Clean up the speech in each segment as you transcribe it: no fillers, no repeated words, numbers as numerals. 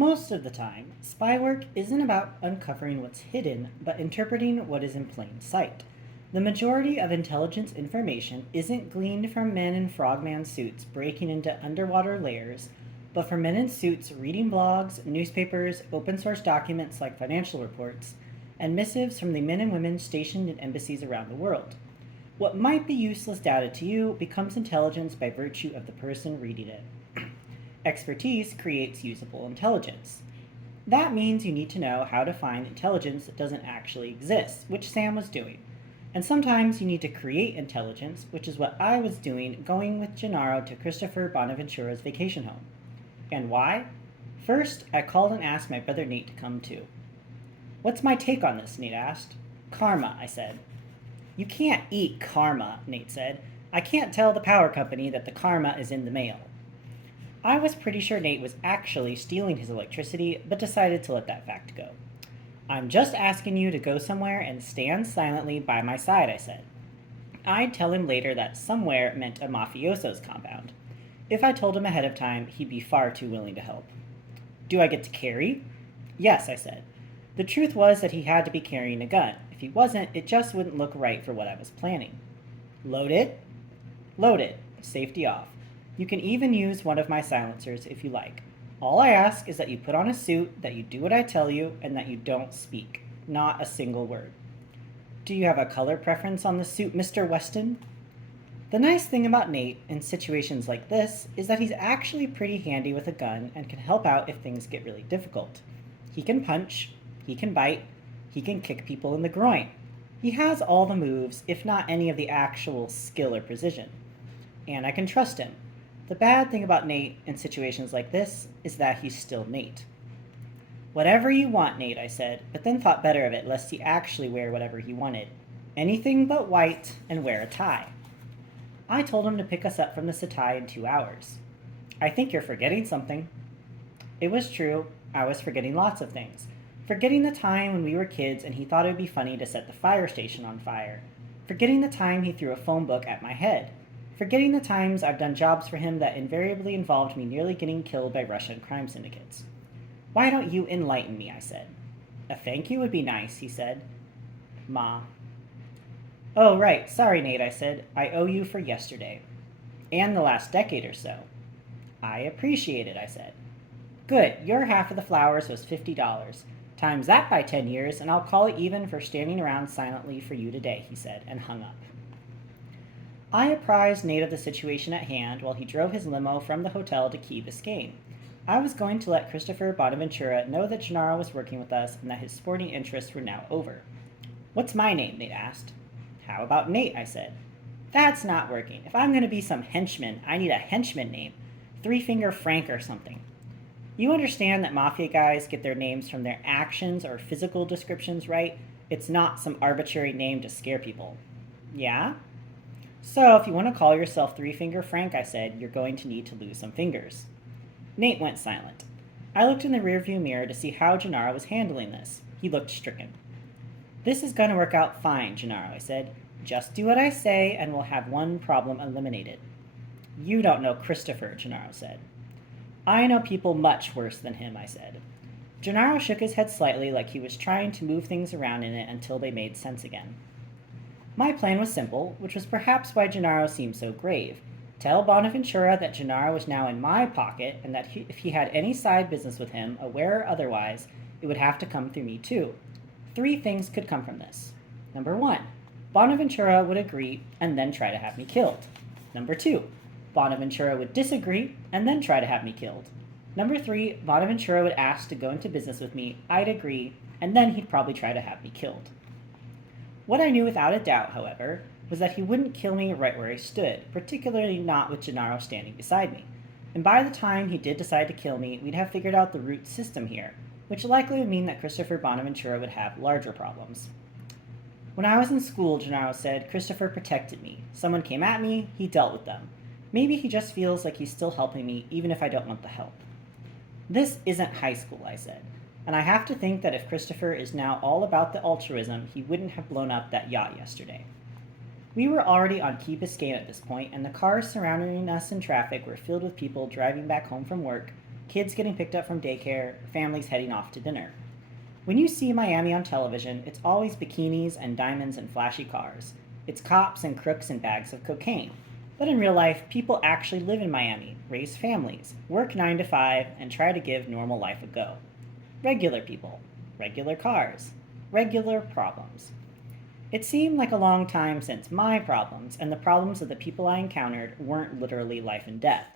Most of the time, spy work isn't about uncovering what's hidden, but interpreting what is in plain sight. The majority of intelligence information isn't gleaned from men in frogman suits breaking into underwater layers, but from men in suits reading blogs, newspapers, open source documents like financial reports, and missives from the men and women stationed in embassies around the world. What might be useless data to you becomes intelligence by virtue of the person reading it. Expertise creates usable intelligence. That means you need to know how to find intelligence that doesn't actually exist, which Sam was doing. And sometimes you need to create intelligence, which is what I was doing going with Gennaro to Christopher Bonaventura's vacation home. And why? First, I called and asked my brother Nate to come too. What's my take on this? Nate asked. Karma, I said. You can't eat karma, Nate said. I can't tell the power company that the karma is in the mail. I was pretty sure Nate was actually stealing his electricity, but decided to let that fact go. I'm just asking you to go somewhere and stand silently by my side, I said. I'd tell him later that somewhere meant a mafioso's compound. If I told him ahead of time, he'd be far too willing to help. Do I get to carry? Yes, I said. The truth was that he had to be carrying a gun. If he wasn't, it just wouldn't look right for what I was planning. Load it? Load it. Safety off. You can even use one of my silencers if you like. All I ask is that you put on a suit, that you do what I tell you, and that you don't speak. Not a single word. Do you have a color preference on the suit, Mr. Weston? The nice thing about Nate in situations like this is that he's actually pretty handy with a gun and can help out if things get really difficult. He can punch, he can bite, he can kick people in the groin. He has all the moves, if not any of the actual skill or precision. And I can trust him. The bad thing about Nate in situations like this is that he's still Nate. Whatever you want, Nate, I said, but then thought better of it lest he actually wear whatever he wanted. Anything but white and wear a tie. I told him to pick us up from the Setai in 2 hours. I think you're forgetting something. It was true. I was forgetting lots of things. Forgetting the time when we were kids and he thought it would be funny to set the fire station on fire. Forgetting the time he threw a phone book at my head. Forgetting the times I've done jobs for him that invariably involved me nearly getting killed by Russian crime syndicates. Why don't you enlighten me, I said. A thank you would be nice, he said. Ma. Oh, right, sorry, Nate, I said. I owe you for yesterday. And the last decade or so. I appreciate it, I said. Good, your half of the flowers was $50. Times that by 10 years, and I'll call it even for standing around silently for you today, he said, and hung up. I apprised Nate of the situation at hand while he drove his limo from the hotel to Key Biscayne. I was going to let Christopher Bonaventura know that Gennaro was working with us and that his sporting interests were now over. What's my name? Nate asked. How about Nate? I said. That's not working. If I'm going to be some henchman, I need a henchman name. Three Finger Frank or something. You understand that mafia guys get their names from their actions or physical descriptions, right? It's not some arbitrary name to scare people. Yeah? So, if you want to call yourself Three Finger Frank, I said, you're going to need to lose some fingers. Nate went silent. I looked in the rearview mirror to see how Gennaro was handling this. He looked stricken. This is going to work out fine, Gennaro, I said. Just do what I say, and we'll have one problem eliminated. You don't know Christopher, Gennaro said. I know people much worse than him, I said. Gennaro shook his head slightly like he was trying to move things around in it until they made sense again. My plan was simple, which was perhaps why Gennaro seemed so grave. Tell Bonaventura that Gennaro was now in my pocket, and that if he had any side business with him, aware or otherwise, it would have to come through me too. 3 things could come from this. Number 1, Bonaventura would agree and then try to have me killed. Number 2, Bonaventura would disagree and then try to have me killed. Number 3, Bonaventura would ask to go into business with me, I'd agree, and then he'd probably try to have me killed. What I knew without a doubt, however, was that he wouldn't kill me right where I stood, particularly not with Gennaro standing beside me. And by the time he did decide to kill me, we'd have figured out the root system here, which likely would mean that Christopher Bonaventura would have larger problems. When I was in school, Gennaro said, Christopher protected me. Someone came at me, he dealt with them. Maybe he just feels like he's still helping me, even if I don't want the help. This isn't high school, I said. And I have to think that if Christopher is now all about the altruism, he wouldn't have blown up that yacht yesterday. We were already on Key Biscayne at this point, and the cars surrounding us in traffic were filled with people driving back home from work, kids getting picked up from daycare, families heading off to dinner. When you see Miami on television, it's always bikinis and diamonds and flashy cars. It's cops and crooks and bags of cocaine. But in real life, people actually live in Miami, raise families, work 9 to 5, and try to give normal life a go. Regular people, regular cars, regular problems. It seemed like a long time since my problems and the problems of the people I encountered weren't literally life and death.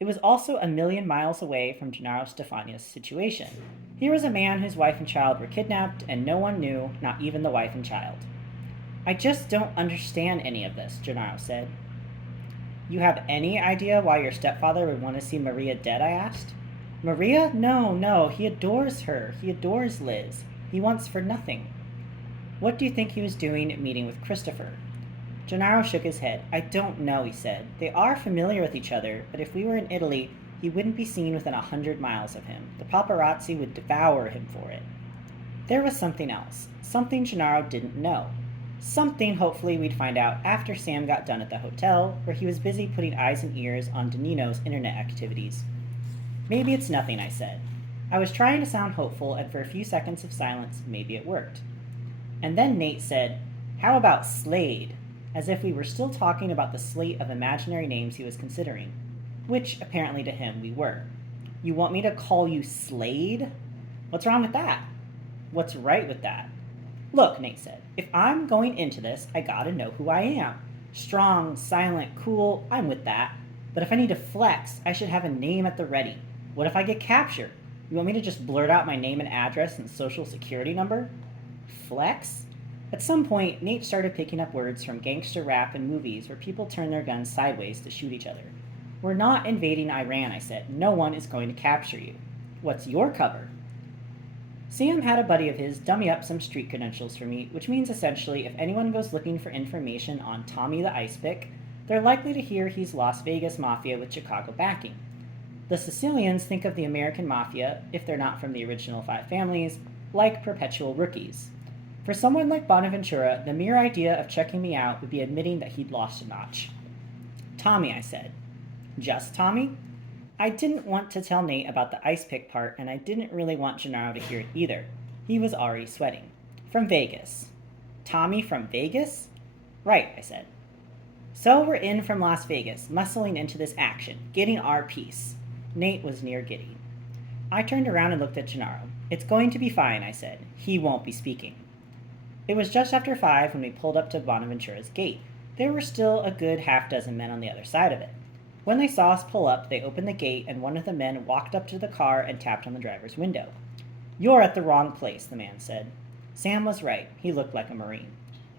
It was also a million miles away from Gennaro Stefania's situation. Here was a man whose wife and child were kidnapped, and no one knew, not even the wife and child. I just don't understand any of this, Gennaro said. You have any idea why your stepfather would want to see Maria dead? I asked. Maria? No, he adores her. He adores Liz. He wants for nothing. What do you think he was doing meeting with Christopher? Gennaro shook his head. I don't know, he said. They are familiar with each other, but if we were in Italy, he wouldn't be seen within 100 miles of him. The paparazzi would devour him for it. There was something else. Something Gennaro didn't know. Something hopefully we'd find out after Sam got done at the hotel, where he was busy putting eyes and ears on Danino's internet activities. Maybe it's nothing, I said. I was trying to sound hopeful, and for a few seconds of silence, maybe it worked. And then Nate said, How about Slade? As if we were still talking about the slate of imaginary names he was considering, which apparently to him we were. You want me to call you Slade? What's wrong with that? What's right with that? Look, Nate said, if I'm going into this, I gotta know who I am. Strong, silent, cool, I'm with that. But if I need to flex, I should have a name at the ready. What if I get captured? You want me to just blurt out my name and address and social security number? Flex? At some point, Nate started picking up words from gangster rap and movies where people turn their guns sideways to shoot each other. We're not invading Iran, I said. No one is going to capture you. What's your cover? Sam had a buddy of his dummy up some street credentials for me, which means essentially if anyone goes looking for information on Tommy the Ice Pick, they're likely to hear he's Las Vegas Mafia with Chicago backing. The Sicilians think of the American Mafia, if they're not from the original 5 families, like perpetual rookies. For someone like Bonaventura, the mere idea of checking me out would be admitting that he'd lost a notch. Tommy, I said. Just Tommy? I didn't want to tell Nate about the ice pick part, and I didn't really want Gennaro to hear it either. He was already sweating. From Vegas. Tommy from Vegas? Right, I said. So we're in from Las Vegas, muscling into this action, getting our piece. Nate was near giddy. I turned around and looked at Gennaro. It's going to be fine, I said. He won't be speaking. It was just after 5 when we pulled up to Bonaventura's gate. There were still a good half-dozen men on the other side of it. When they saw us pull up, they opened the gate, and one of the men walked up to the car and tapped on the driver's window. You're at the wrong place, the man said. Sam was right. He looked like a Marine.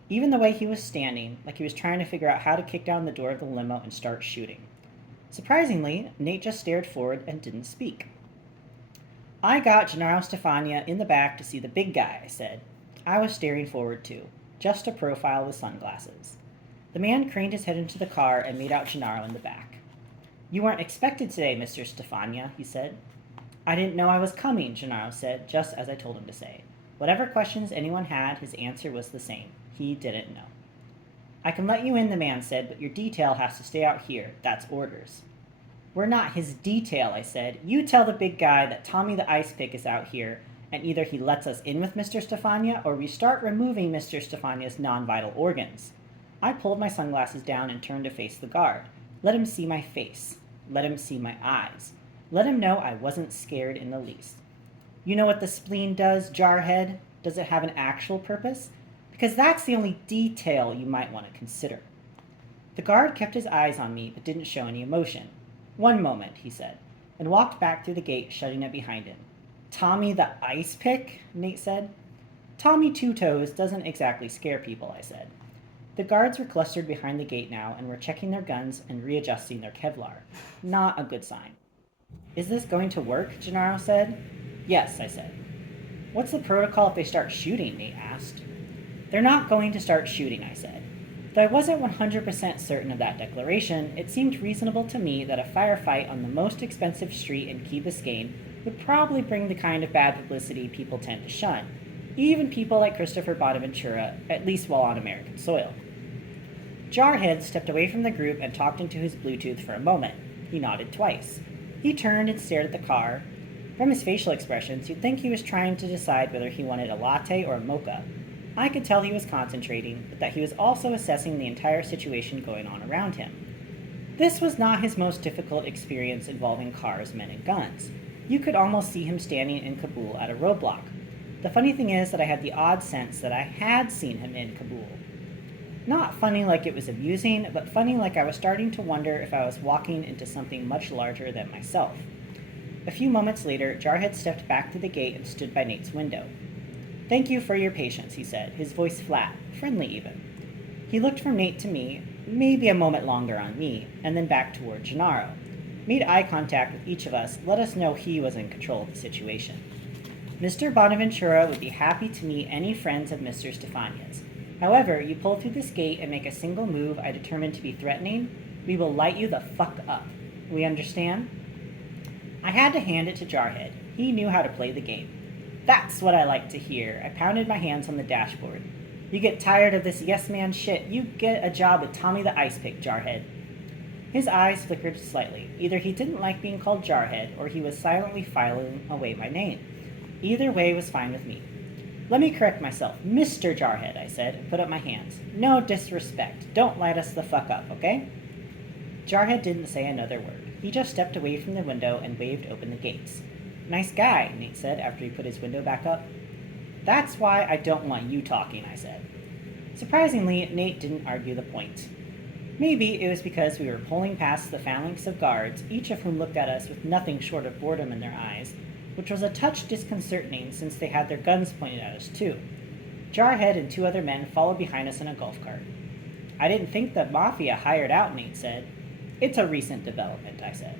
Even the way he was standing, like he was trying to figure out how to kick down the door of the limo and start shooting. Surprisingly, Nate just stared forward and didn't speak. I got Gennaro Stefania in the back to see the big guy, I said. I was staring forward too, just a profile with sunglasses. The man craned his head into the car and made out Gennaro in the back. You weren't expected today, Mr. Stefania, he said. I didn't know I was coming, Gennaro said, just as I told him to say. Whatever questions anyone had, his answer was the same. He didn't know. I can let you in, the man said, but your detail has to stay out here. That's orders. We're not his detail, I said. You tell the big guy that Tommy the Ice Pick is out here, and either he lets us in with Mr. Stefania, or we start removing Mr. Stefania's non-vital organs. I pulled my sunglasses down and turned to face the guard. Let him see my face. Let him see my eyes. Let him know I wasn't scared in the least. You know what the spleen does, jarhead? Does it have an actual purpose? Because that's the only detail you might want to consider. The guard kept his eyes on me, but didn't show any emotion. One moment, he said, and walked back through the gate, shutting it behind him. Tommy the Ice Pick? Nate said. Tommy Two Toes doesn't exactly scare people, I said. The guards were clustered behind the gate now and were checking their guns and readjusting their Kevlar. Not a good sign. Is this going to work? Gennaro said. Yes, I said. What's the protocol if they start shooting? Nate asked. They're not going to start shooting, I said. Though I wasn't 100% certain of that declaration, it seemed reasonable to me that a firefight on the most expensive street in Key Biscayne would probably bring the kind of bad publicity people tend to shun, even people like Christopher Bonaventura, at least while on American soil. Jarhead stepped away from the group and talked into his Bluetooth for a moment. He nodded twice. He turned and stared at the car. From his facial expressions, you'd think he was trying to decide whether he wanted a latte or a mocha. I could tell he was concentrating, but that he was also assessing the entire situation going on around him. This was not his most difficult experience involving cars, men, and guns. You could almost see him standing in Kabul at a roadblock. The funny thing is that I had the odd sense that I had seen him in Kabul. Not funny like it was amusing, but funny like I was starting to wonder if I was walking into something much larger than myself. A few moments later, Jarhead stepped back to the gate and stood by Nate's window. "Thank you for your patience," he said, his voice flat, friendly even. He looked from Nate to me, maybe a moment longer on me, and then back toward Gennaro. Made eye contact with each of us, let us know he was in control of the situation. "Mr. Bonaventura would be happy to meet any friends of Mr. Stefania's. However, you pull through this gate and make a single move I determine to be threatening, we will light you the fuck up. We understand?" I had to hand it to Jarhead. He knew how to play the game. "That's what I like to hear." I pounded my hands on the dashboard. "You get tired of this yes man shit, you get a job with Tommy the Ice Pick, Jarhead." His eyes flickered slightly. Either he didn't like being called Jarhead, or he was silently filing away my name. Either way was fine with me. "Let me correct myself. Mr. Jarhead," I said, and put up my hands. "No disrespect. Don't light us the fuck up, okay?" Jarhead didn't say another word. He just stepped away from the window and waved open the gates. "Nice guy," Nate said after he put his window back up. "That's why I don't want you talking," I said. Surprisingly, Nate didn't argue the point. Maybe it was because we were pulling past the phalanx of guards, each of whom looked at us with nothing short of boredom in their eyes, which was a touch disconcerting since they had their guns pointed at us too. Jarhead and 2 other men followed behind us in a golf cart. "I didn't think the Mafia hired out," Nate said. "It's a recent development," I said.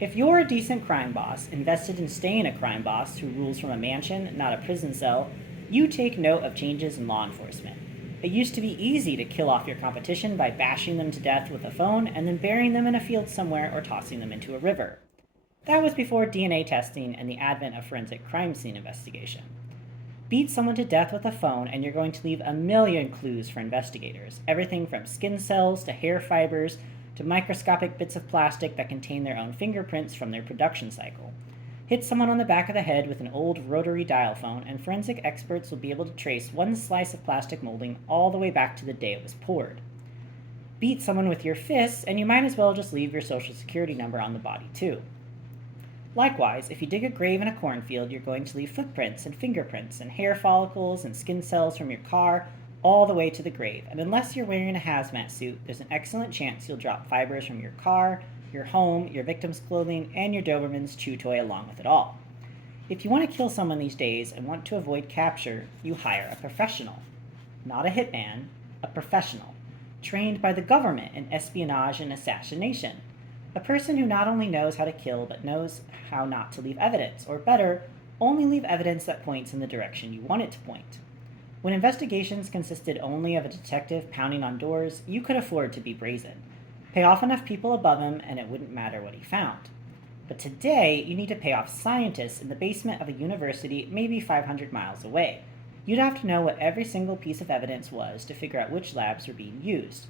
If you're a decent crime boss, invested in staying a crime boss who rules from a mansion, not a prison cell, you take note of changes in law enforcement. It used to be easy to kill off your competition by bashing them to death with a phone and then burying them in a field somewhere or tossing them into a river. That was before DNA testing and the advent of forensic crime scene investigation. Beat someone to death with a phone and you're going to leave a million clues for investigators, everything from skin cells to hair fibers to microscopic bits of plastic that contain their own fingerprints from their production cycle. Hit someone on the back of the head with an old rotary dial phone, and forensic experts will be able to trace one slice of plastic molding all the way back to the day it was poured. Beat someone with your fists, and you might as well just leave your social security number on the body too. Likewise, if you dig a grave in a cornfield, you're going to leave footprints and fingerprints and hair follicles and skin cells from your car all the way to the grave, and unless you're wearing a hazmat suit, there's an excellent chance you'll drop fibers from your car, your home, your victim's clothing, and your Doberman's chew toy along with it all. If you want to kill someone these days and want to avoid capture, you hire a professional. Not a hitman, a professional, trained by the government in espionage and assassination. A person who not only knows how to kill, but knows how not to leave evidence, or better, only leave evidence that points in the direction you want it to point. When investigations consisted only of a detective pounding on doors, you could afford to be brazen. Pay off enough people above him and it wouldn't matter what he found. But today, you need to pay off scientists in the basement of a university maybe 500 miles away. You'd have to know what every single piece of evidence was to figure out which labs were being used.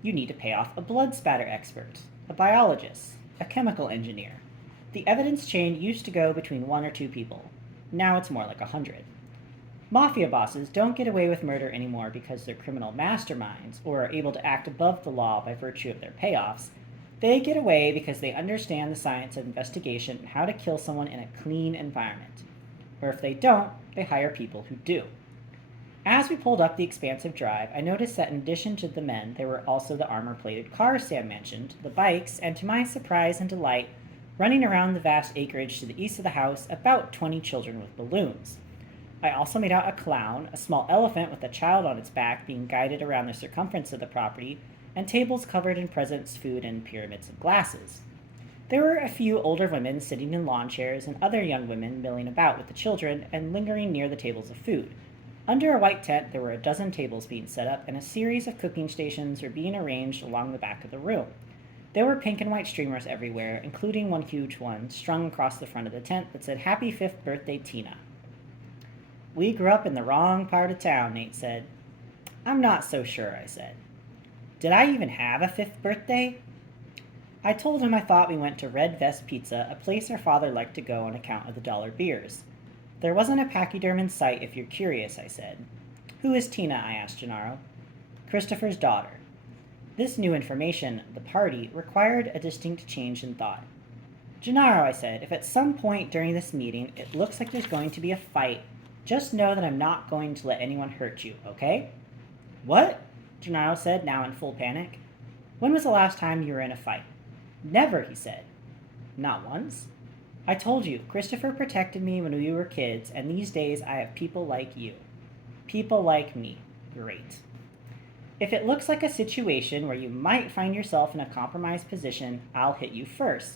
You need to pay off a blood spatter expert, a biologist, a chemical engineer. The evidence chain used to go between 1 or 2 people. Now it's more like 100. Mafia bosses don't get away with murder anymore because they're criminal masterminds or are able to act above the law by virtue of their payoffs. They get away because they understand the science of investigation and how to kill someone in a clean environment. Or if they don't, they hire people who do. As we pulled up the expansive drive, I noticed that in addition to the men, there were also the armor-plated cars Sam mentioned, the bikes, and to my surprise and delight, running around the vast acreage to the east of the house, about 20 children with balloons. I also made out a clown, a small elephant with a child on its back being guided around the circumference of the property, and tables covered in presents, food, and pyramids of glasses. There were a few older women sitting in lawn chairs and other young women milling about with the children and lingering near the tables of food. Under a white tent, there were a dozen tables being set up, and a series of cooking stations were being arranged along the back of the room. There were pink and white streamers everywhere, including one huge one strung across the front of the tent that said, "Happy 5th birthday, Tina." "We grew up in the wrong part of town," Nate said. "I'm not so sure," I said. "Did I even have a 5th birthday?" I told him I thought we went to Red Vest Pizza, a place our father liked to go on account of the dollar beers. There wasn't a pachyderm in sight if you're curious, I said. Who is Tina? I asked Gennaro. Christopher's daughter. This new information, the party, required a distinct change in thought. Gennaro, I said, if at some point during this meeting it looks like there's going to be a fight, just know that I'm not going to let anyone hurt you, okay? What? Gennaro said, now in full panic. When was the last time you were in a fight? Never, he said. Not once? I told you, Christopher protected me when we were kids, and these days I have people like you. People like me. Great. If it looks like a situation where you might find yourself in a compromised position, I'll hit you first.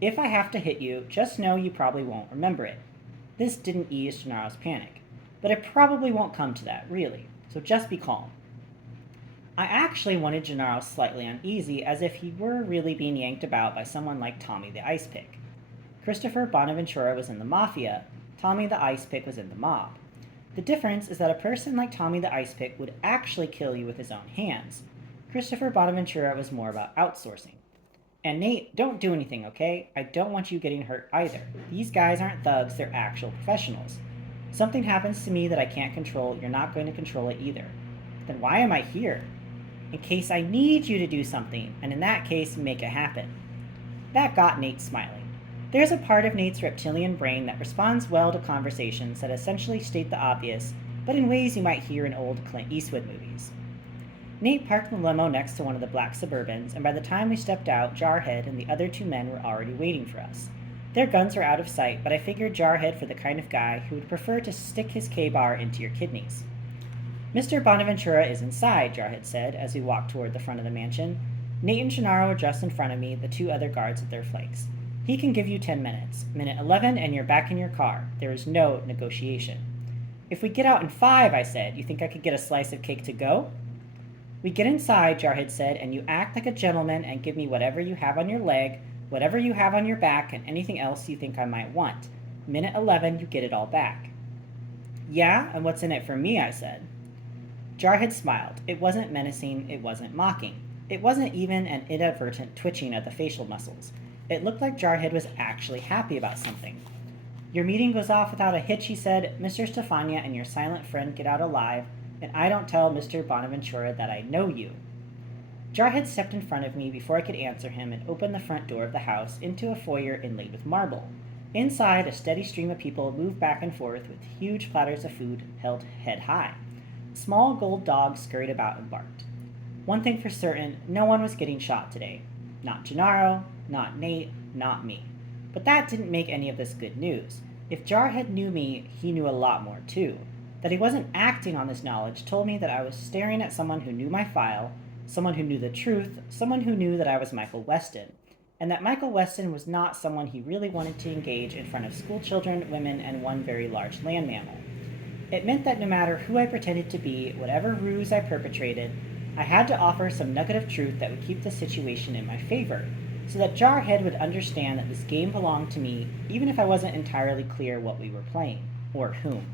If I have to hit you, just know you probably won't remember it. This didn't ease Gennaro's panic, but it probably won't come to that, really, so just be calm. I actually wanted Gennaro slightly uneasy, as if he were really being yanked about by someone like Tommy the Ice Pick. Christopher Bonaventura was in the Mafia, Tommy the Ice Pick was in the mob. The difference is that a person like Tommy the Ice Pick would actually kill you with his own hands. Christopher Bonaventura was more about outsourcing. And Nate, don't do anything, okay? I don't want you getting hurt either. These guys aren't thugs, they're actual professionals. Something happens to me that I can't control, you're not going to control it either. Then why am I here? In case I need you to do something, and in that case, make it happen. That got Nate smiling. There's a part of Nate's reptilian brain that responds well to conversations that essentially state the obvious, but in ways you might hear in old Clint Eastwood movies. Nate parked the limo next to one of the black Suburbans, and by the time we stepped out, Jarhead and the other two men were already waiting for us. Their guns were out of sight, but I figured Jarhead for the kind of guy who would prefer to stick his K-bar into your kidneys. Mr. Bonaventura is inside, Jarhead said, as we walked toward the front of the mansion. Nate and Gennaro were just in front of me, the two other guards at their flanks. He can give you 10 minutes. Minute 11, and you're back in your car. There is no negotiation. If we get out in 5, I said, you think I could get a slice of cake to go? We get inside, Jarhead said, and you act like a gentleman and give me whatever you have on your leg, whatever you have on your back, and anything else you think I might want. Minute 11, you get it all back. Yeah, and what's in it for me, I said. Jarhead smiled. It wasn't menacing, it wasn't mocking. It wasn't even an inadvertent twitching of the facial muscles. It looked like Jarhead was actually happy about something. Your meeting goes off without a hitch, he said. Mr. Stefania and your silent friend get out alive, and I don't tell Mr. Bonaventura that I know you. Jarhead stepped in front of me before I could answer him and opened the front door of the house into a foyer inlaid with marble. Inside, a steady stream of people moved back and forth with huge platters of food held head high. Small gold dogs scurried about and barked. One thing for certain, no one was getting shot today. Not Gennaro, not Nate, not me. But that didn't make any of this good news. If Jarhead knew me, he knew a lot more too. That he wasn't acting on this knowledge told me that I was staring at someone who knew my file, someone who knew the truth, someone who knew that I was Michael Weston, and that Michael Weston was not someone he really wanted to engage in front of schoolchildren, women, and one very large land mammal. It meant that no matter who I pretended to be, whatever ruse I perpetrated, I had to offer some nugget of truth that would keep the situation in my favor, so that Jarhead would understand that this game belonged to me, even if I wasn't entirely clear what we were playing, or whom.